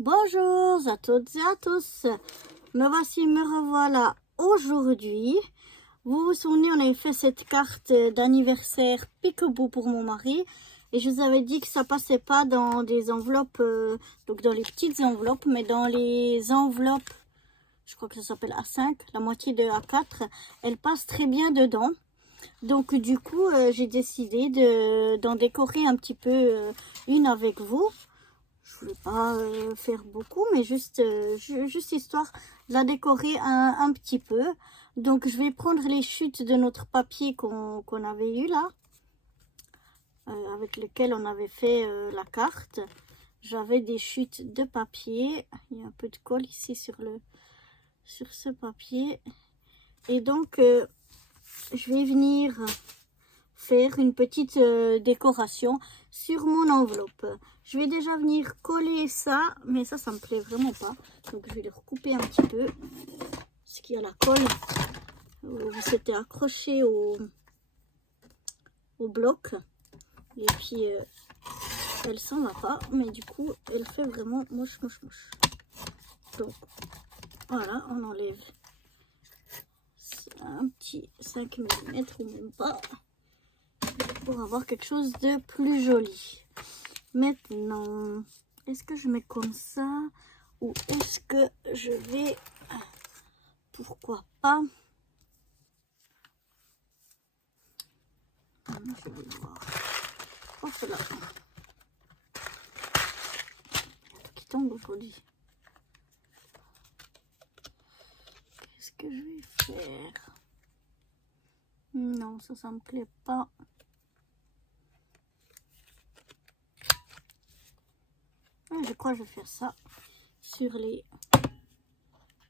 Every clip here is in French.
Bonjour à toutes et à tous, me revoilà aujourd'hui. Vous vous souvenez, on avait fait cette carte d'anniversaire Peekaboo pour mon mari et je vous avais dit que ça passait pas dans des enveloppes, donc dans les petites enveloppes, mais dans les enveloppes, je crois que ça s'appelle A5, la moitié de A4, elle passe très bien dedans. Donc du coup, j'ai décidé d'en décorer un petit peu une avec vous. Je ne voulais pas faire beaucoup, mais juste histoire de la décorer un petit peu. Donc, je vais prendre les chutes de notre papier qu'on avait eu là, avec lequel on avait fait la carte. J'avais des chutes de papier. Il y a un peu de colle ici sur ce papier. Et donc, je vais venir faire une petite décoration sur mon enveloppe. Je vais déjà venir coller ça, mais ça me plaît vraiment pas. Donc je vais le recouper un petit peu, parce qu'il y a la colle. C'était accroché au bloc. Et puis elle s'en va pas, mais du coup elle fait vraiment moche. Donc voilà, on enlève un petit 5 mm ou même pas, pour avoir quelque chose de plus joli. Maintenant, est-ce que je mets comme ça ou est-ce que je vais, pourquoi pas, je vais voir. Hop là, qui tombe aujourd'hui. Qu'est-ce que je vais faire? Non, ça me plaît pas. Je crois que je vais faire ça sur les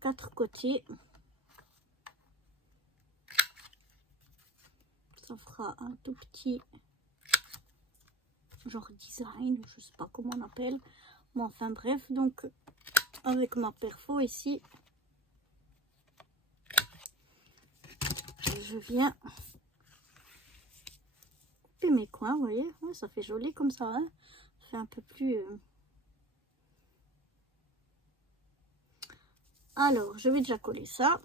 4 côtés. Ça fera un tout petit genre design, je sais pas comment on appelle. Mais enfin bref, donc avec ma perfo ici, je viens couper mes coins, vous voyez, ouais, ça fait joli comme ça, hein, ça fait un peu plus... Alors, je vais déjà coller ça.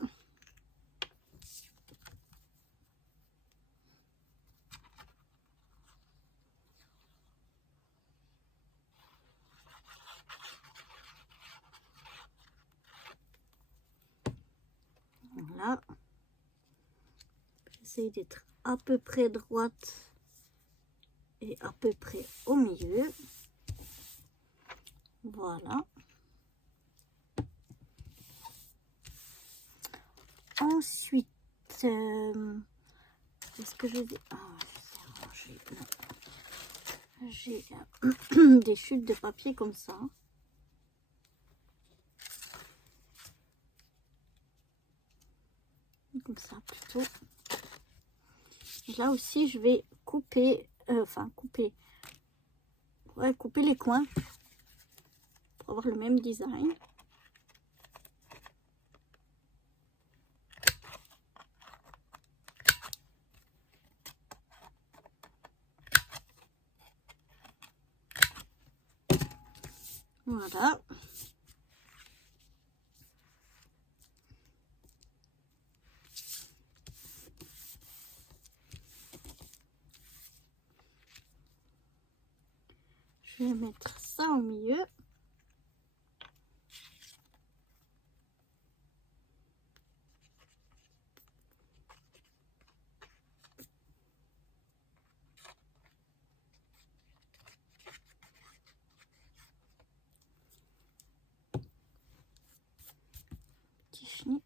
Voilà. J'essaye d'être à peu près droite et à peu près au milieu. Voilà. Ensuite, est-ce que je vais... j'ai des chutes de papier comme ça. Comme ça plutôt. Et là aussi, je vais couper, couper les coins pour avoir le même design. Voilà. Je vais mettre ça au milieu. Petit chenille.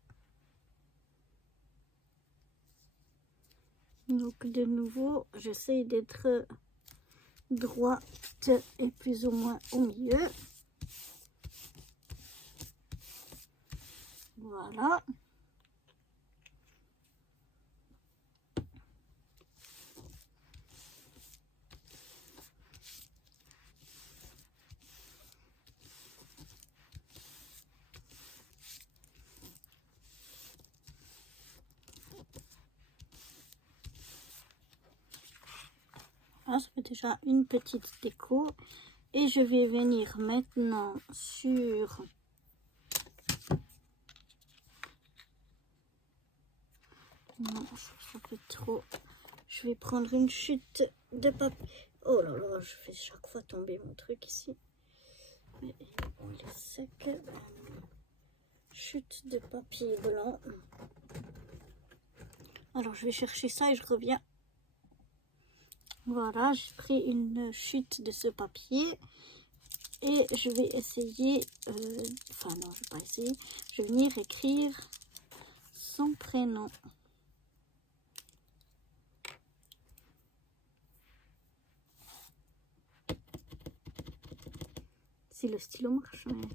Donc de nouveau, j'essaye d'être droite et plus ou moins au milieu. Voilà. Ah, ça fait déjà une petite déco. Et je vais venir maintenant sur... Non, ça fait trop. Je vais prendre une chute de papier. Oh là là, je fais chaque fois tomber mon truc ici. Mais on est sec. Chute de papier blanc. Alors je vais chercher ça et je reviens. Voilà, j'ai pris une chute de ce papier. Et je vais essayer... enfin non, je vais pas essayer. Je vais venir écrire son prénom. Si le stylo marche, mais...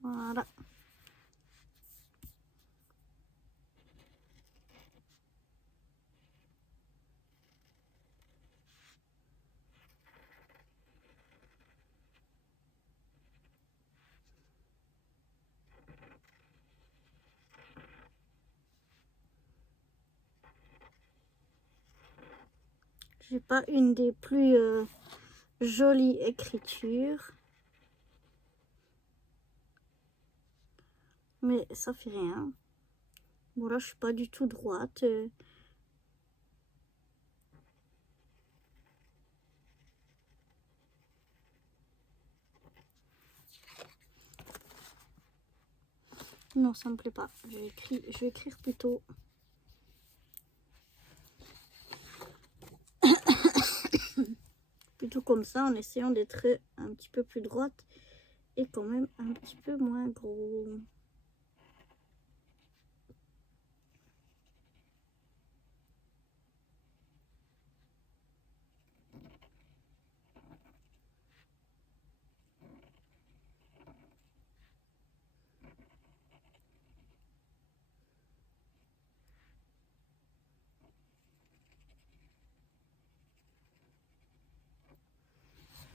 Voilà. J'ai pas une des plus jolies écritures. Mais ça fait rien. Bon là, je suis pas du tout droite. Non, ça me plaît pas. Je vais écrire plutôt. Plutôt comme ça, en essayant d'être un petit peu plus droite et quand même un petit peu moins gros.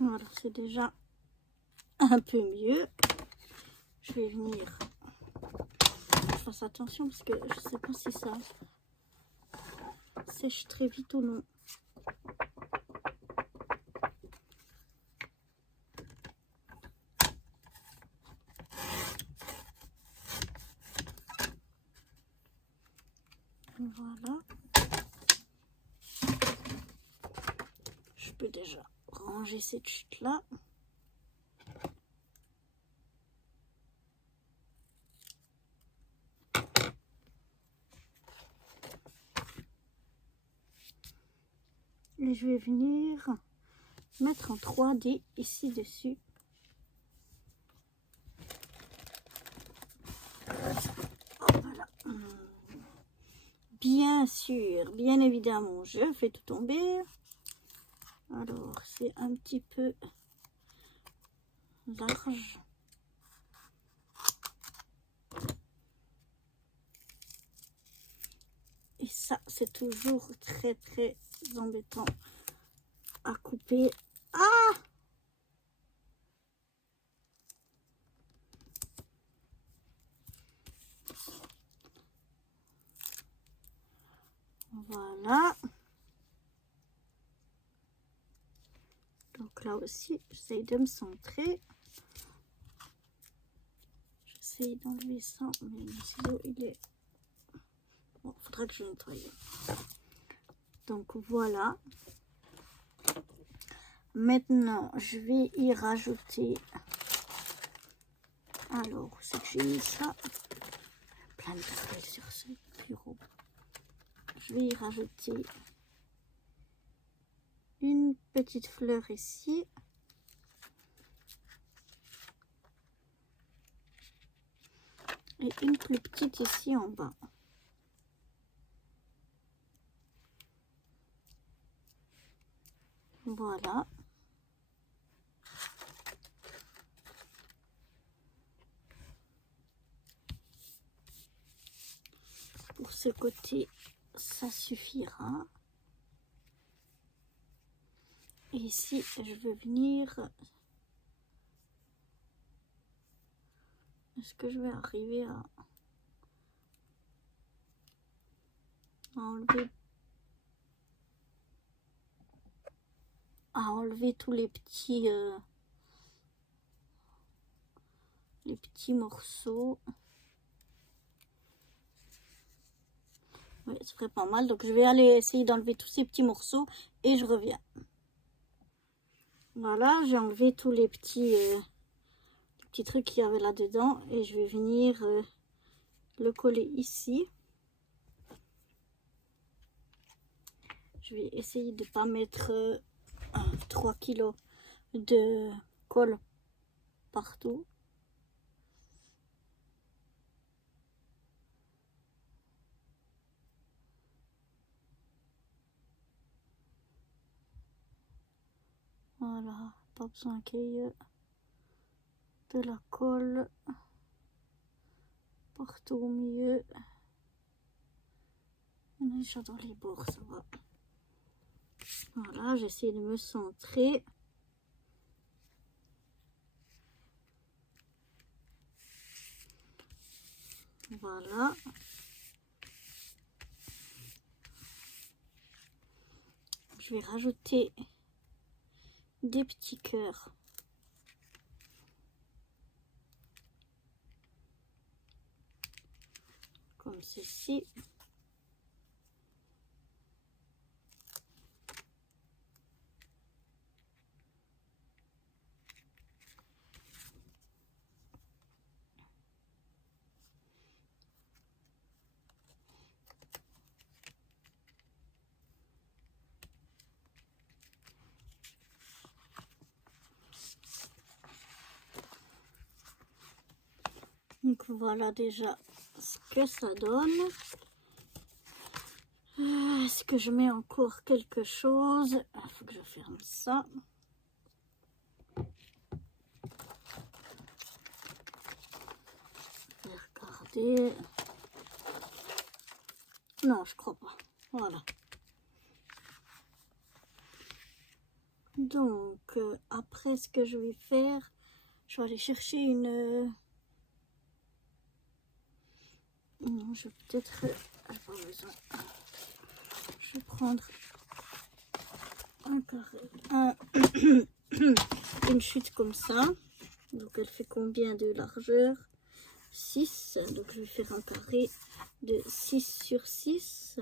Voilà, c'est déjà un peu mieux. Je vais venir. Je fasse attention parce que je sais pas si ça sèche très vite ou non. Voilà. Je peux déjà ranger cette chute là. Et je vais venir mettre en 3D ici dessus. Voilà. Bien sûr, bien évidemment, je fais tout tomber. Alors, c'est un petit peu large. Et ça, c'est toujours très, très embêtant à couper. Ah! Voilà. Donc là aussi, j'essaye de me centrer. J'essaye d'enlever ça, mais le ciseau, il est... Bon, faudra que je nettoie. Donc voilà. Maintenant, je vais y rajouter... Alors, c'est que j'ai mis ça. Plein de carrés sur ce bureau. Je vais y rajouter une petite fleur ici. Et une plus petite ici en bas. Voilà. Pour ce côté, ça suffira. Et ici, je veux venir... Est-ce que je vais arriver à enlever enlever tous les petits morceaux. Oui, ça ferait pas mal. Donc je vais aller essayer d'enlever tous ces petits morceaux et je reviens. Voilà, j'ai enlevé tous les petits trucs qu'il y avait là-dedans et je vais venir le coller ici. Je vais essayer de ne pas mettre 3 kg de colle partout. Voilà, pas besoin qu'il y ait de la colle partout au milieu. Déjà dans les bords, ça va. Voilà, j'essaie de me centrer. Voilà. Je vais rajouter des petits cœurs. Comme ceci. Donc voilà déjà ce que ça donne. Est-ce que je mets encore quelque chose? Il faut que je ferme ça. Je vais regarder. Non, je crois pas. Voilà. Donc après, ce que je vais faire, je vais aller chercher une... Non, je vais peut-être... J'ai pas besoin. Je vais prendre un carré, une chute comme ça. Donc elle fait combien de largeur? 6. Donc je vais faire un carré de 6 sur 6.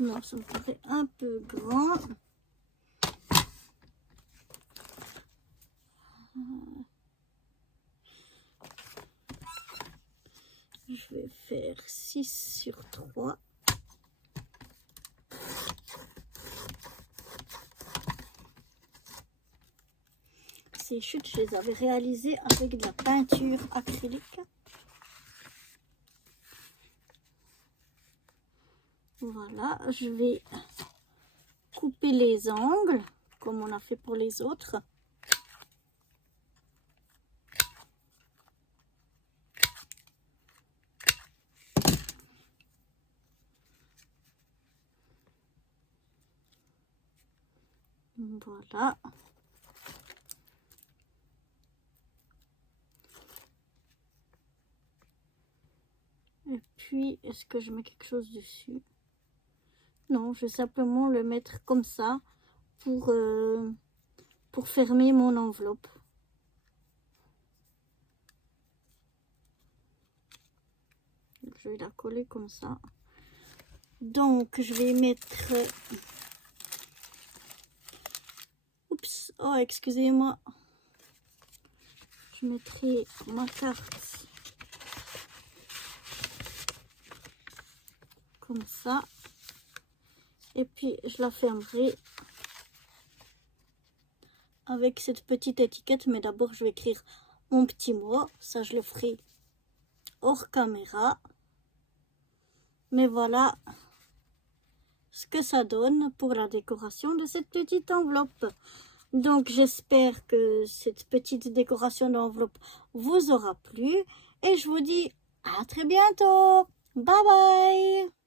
Non, ça me paraît un peu grand. Je vais faire 6 sur 3. Ces chutes, je les avais réalisées avec de la peinture acrylique. Voilà, je vais couper les angles comme on a fait pour les autres. Voilà. Et puis, est-ce que je mets quelque chose dessus? Non, je vais simplement le mettre comme ça pour fermer mon enveloppe. Je vais la coller comme ça. Donc, je vais mettre... Oups, oh, excusez-moi. Je mettrai ma carte comme ça. Et puis, je la fermerai avec cette petite étiquette. Mais d'abord, je vais écrire mon petit mot. Ça, je le ferai hors caméra. Mais voilà ce que ça donne pour la décoration de cette petite enveloppe. Donc j'espère que cette petite décoration d'enveloppe vous aura plu et je vous dis à très bientôt. Bye bye.